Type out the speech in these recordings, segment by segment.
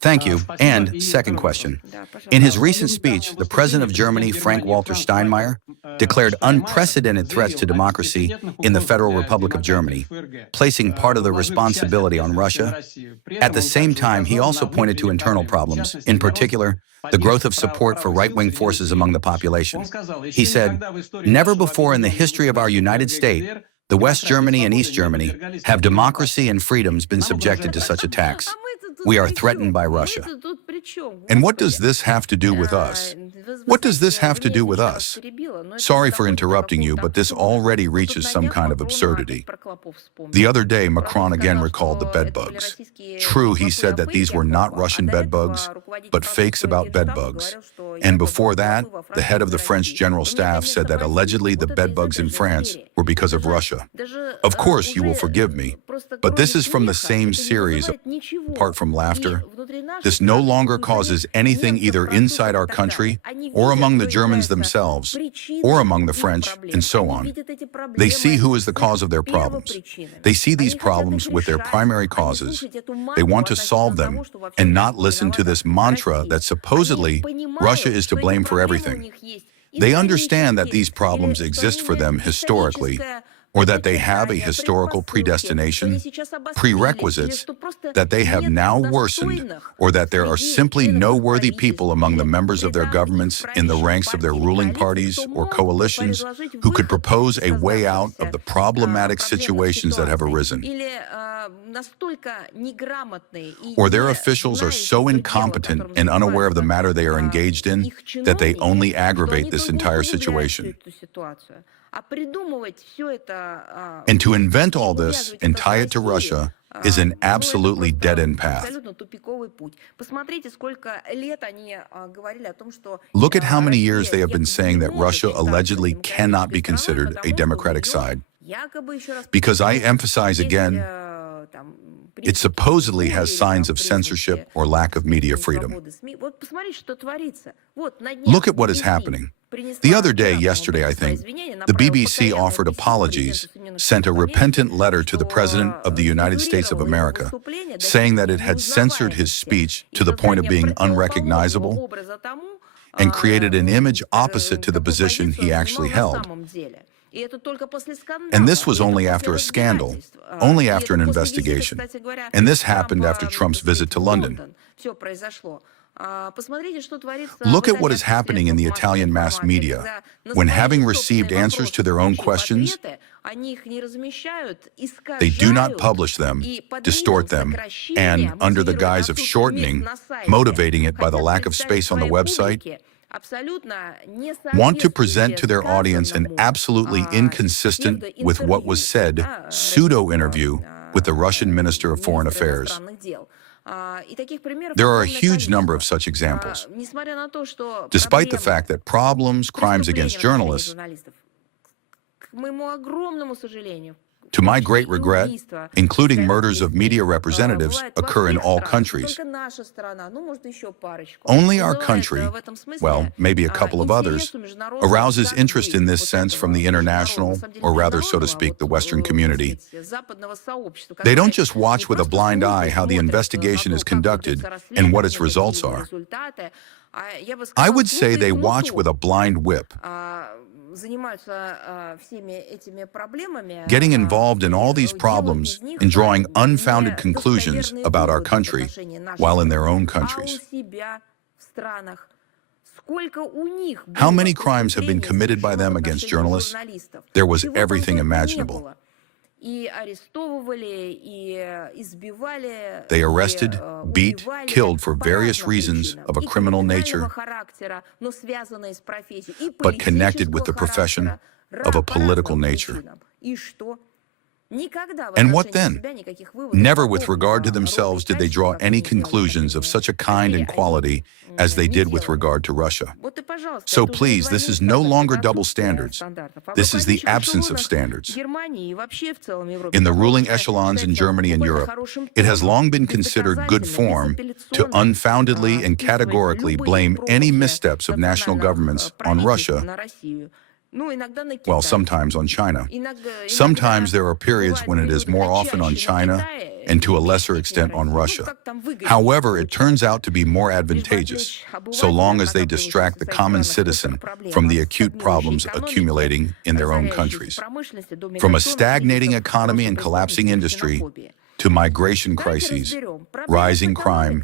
Thank you. And second question. In his recent speech, the president of Germany, Frank-Walter Steinmeier, declared unprecedented threats to democracy in the Federal Republic of Germany, placing part of the responsibility on Russia. At the same time, he also pointed to internal problems, in particular, the growth of support for right-wing forces among the population. He said, "Never before in the history of our United States, the West Germany and East Germany, have democracy and freedoms been subjected to such attacks. We are threatened by Russia." And what does this have to do with us? What does this have to do with us? Sorry for interrupting you, but this already reaches some kind of absurdity. The other day, Macron again recalled the bedbugs. True, he said that these were not Russian bedbugs, but fakes about bedbugs. And before that, the head of the French General Staff said that allegedly the bedbugs in France were because of Russia. Of course, you will forgive me, but this is from the same series. Apart from laughter, this no longer causes anything either inside our country or among the Germans themselves or among the French and so on. They see who is the cause of their problems. They see these problems with their primary causes. They want to solve them and not listen to this mantra that supposedly Russia is to blame for everything. They understand that these problems exist for them historically, or that they have a historical predestination, prerequisites that they have now worsened, or that there are simply no worthy people among the members of their governments in the ranks of their ruling parties or coalitions who could propose a way out of the problematic situations that have arisen. Or their officials are so incompetent and unaware of the matter they are engaged in that they only aggravate this entire situation. And to invent all this and tie it to Russia is an absolutely dead-end path. Look at how many years they have been saying that Russia allegedly cannot be considered a democratic side. Because I emphasize again, it supposedly has signs of censorship or lack of media freedom. Look at what is happening. The other day, yesterday I think, the BBC offered apologies, sent a repentant letter to the President of the United States of America, saying that it had censored his speech to the point of being unrecognizable and created an image opposite to the position he actually held. And this was only after a scandal, only after an investigation. And this happened after Trump's visit to London. Look at what is happening in the Italian mass media when, having received answers to their own questions, they do not publish them, distort them, and, under the guise of shortening, motivating it by the lack of space on the website, want to present to their audience an absolutely inconsistent with what was said pseudo-interview with the Russian Minister of Foreign Affairs. There are a huge number of such examples. Despite the fact that problems, crimes against journalists, to my great regret, including murders of media representatives, occur in all countries. Only our country, well, maybe a couple of others, arouses interest in this sense from the international, or rather, so to speak, the Western community. They don't just watch with a blind eye how the investigation is conducted and what its results are. I would say they watch with a blind whip, getting involved in all these problems and drawing unfounded conclusions about our country while in their own countries. How many crimes have been committed by them against journalists? There was everything imaginable. They arrested, beat, killed for various reasons of a criminal nature, but connected with the profession of a political nature. And what then? Never with regard to themselves did they draw any conclusions of such a kind and quality as they did with regard to Russia. So please, this is no longer double standards. This is the absence of standards. In the ruling echelons in Germany and Europe, it has long been considered good form to unfoundedly and categorically blame any missteps of national governments on Russia Well, sometimes on China. Sometimes there are periods when it is more often on China and to a lesser extent on Russia. However, it turns out to be more advantageous, so long as they distract the common citizen from the acute problems accumulating in their own countries. From a stagnating economy and collapsing industry to migration crises, rising crime,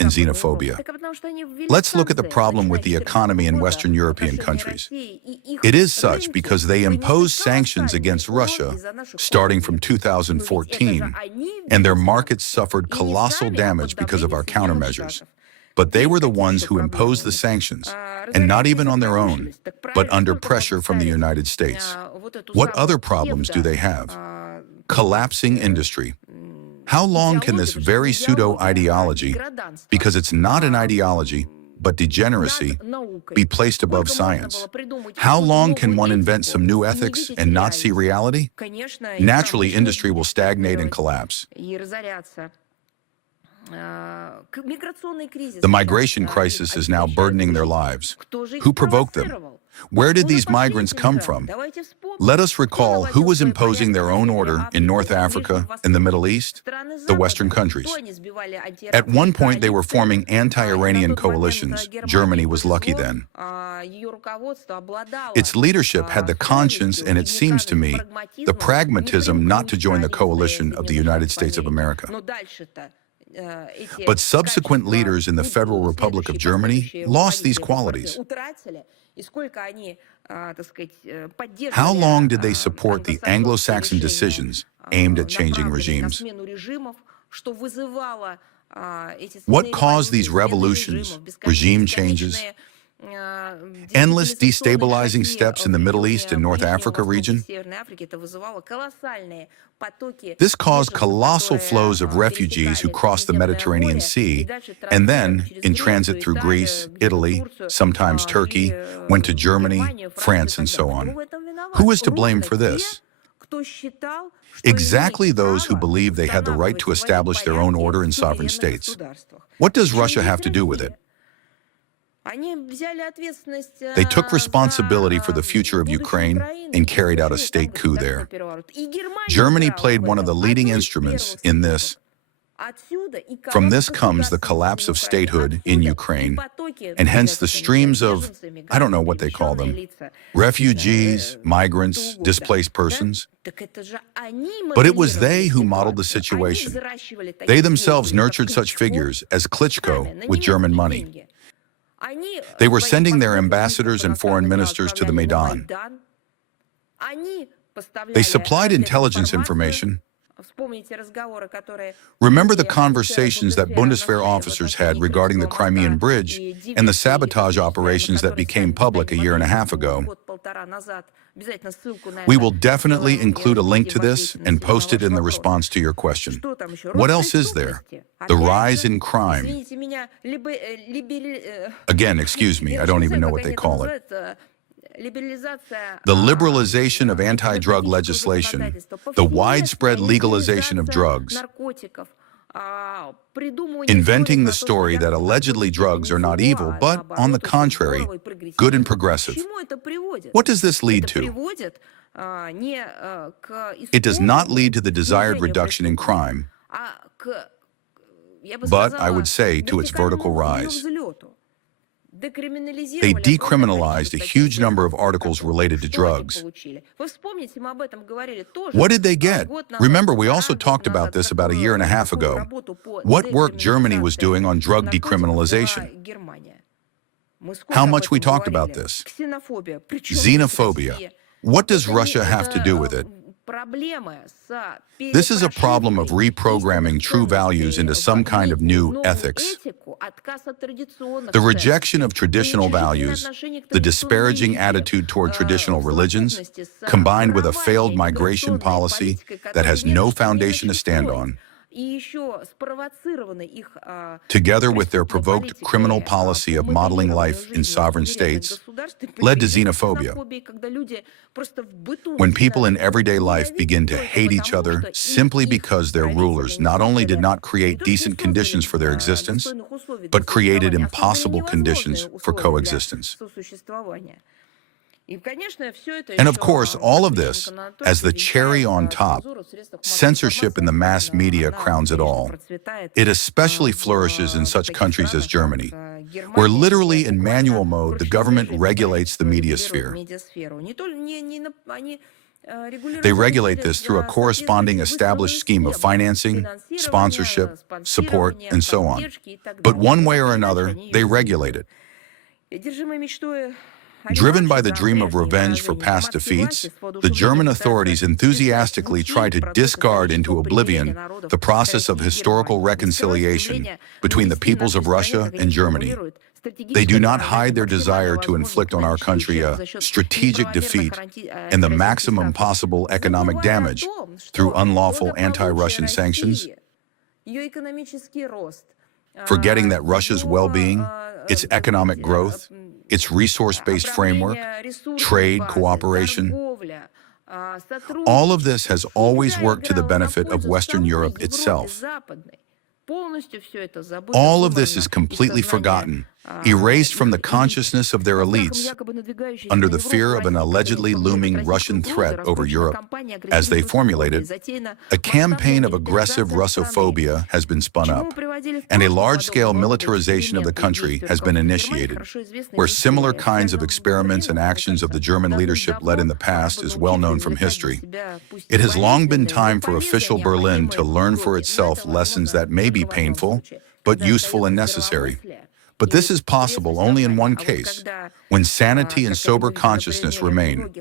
and xenophobia. Let's look at the problem with the economy in Western European countries. It is such because they imposed sanctions against Russia starting from 2014, and their markets suffered colossal damage because of our countermeasures. But they were the ones who imposed the sanctions, and not even on their own, but under pressure from the United States. What other problems do they have? Collapsing industry. How long can this very pseudo-ideology, because it's not an ideology, but degeneracy, be placed above science? How long can one invent some new ethics and not see reality? Naturally, industry will stagnate and collapse. The migration crisis is now burdening their lives. Who provoked them? Where did these migrants come from? Let us recall who was imposing their own order in North Africa and the Middle East, the Western countries. At one point, they were forming anti-Iranian coalitions. Germany was lucky then. Its leadership had the conscience and, it seems to me, the pragmatism not to join the coalition of the United States of America. But subsequent leaders in the Federal Republic of Germany lost these qualities. How long did they support the Anglo-Saxon decisions aimed at changing regimes? What caused these revolutions, regime changes, endless destabilizing steps in the Middle East and North Africa region? This caused colossal flows of refugees who crossed the Mediterranean Sea and then, in transit through Greece, Italy, sometimes Turkey, went to Germany, France, and so on. Who is to blame for this? Exactly those who believe they had the right to establish their own order in sovereign states. What does Russia have to do with it? They took responsibility for the future of Ukraine and carried out a state coup there. Germany played one of the leading instruments in this. From this comes the collapse of statehood in Ukraine, and hence the streams of, I don't know what they call them, refugees, migrants, displaced persons. But it was they who modeled the situation. They themselves nurtured such figures as Klitschko with German money. They were sending their ambassadors and foreign ministers to the Maidan. They supplied intelligence information. Remember the conversations that Bundeswehr officers had regarding the Crimean Bridge and the sabotage operations that became public a year and a half ago. We will definitely include a link to this and post it in the response to your question. What else is there? The rise in crime. Again, excuse me, I don't even know what they call it. The liberalization of anti-drug legislation, the widespread legalization of drugs, inventing the story that allegedly drugs are not evil, but, on the contrary, good and progressive. What does this lead to? It does not lead to the desired reduction in crime, but, I would say, to its vertical rise. They decriminalized a huge number of articles related to drugs. What did they get? Remember, we also talked about this about a year and a half ago. What work Germany was doing on drug decriminalization. How much we talked about this. Xenophobia. What does Russia have to do with it? This is a problem of reprogramming true values into some kind of new ethics. The rejection of traditional values, the disparaging attitude toward traditional religions, combined with a failed migration policy that has no foundation to stand on, together with their provoked criminal policy of modeling life in sovereign states, led to xenophobia. When people in everyday life begin to hate each other simply because their rulers not only did not create decent conditions for their existence, but created impossible conditions for coexistence. And of course, all of this, as the cherry on top, censorship in the mass media crowns it all. It especially flourishes in such countries as Germany, where literally in manual mode, the government regulates the media sphere. They regulate this through a corresponding established scheme of financing, sponsorship, support, and so on. But one way or another, they regulate it. Driven by the dream of revenge for past defeats, the German authorities enthusiastically try to discard into oblivion the process of historical reconciliation between the peoples of Russia and Germany. They do not hide their desire to inflict on our country a strategic defeat and the maximum possible economic damage through unlawful anti-Russian sanctions, forgetting that Russia's well-being, its economic growth, its resource-based framework, trade, cooperation, all of this has always worked to the benefit of Western Europe itself. All of this is completely forgotten, erased from the consciousness of their elites under the fear of an allegedly looming Russian threat over Europe. As they formulate it, a campaign of aggressive Russophobia has been spun up, and a large-scale militarization of the country has been initiated, where similar kinds of experiments and actions of the German leadership led in the past is well known from history. It has long been time for official Berlin to learn for itself lessons that may be painful, but useful and necessary. But this is possible only in one case, when sanity and sober consciousness remain.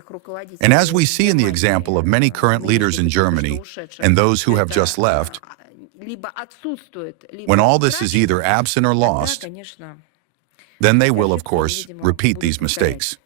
And as we see in the example of many current leaders in Germany and those who have just left, when all this is either absent or lost, then they will, of course, repeat these mistakes.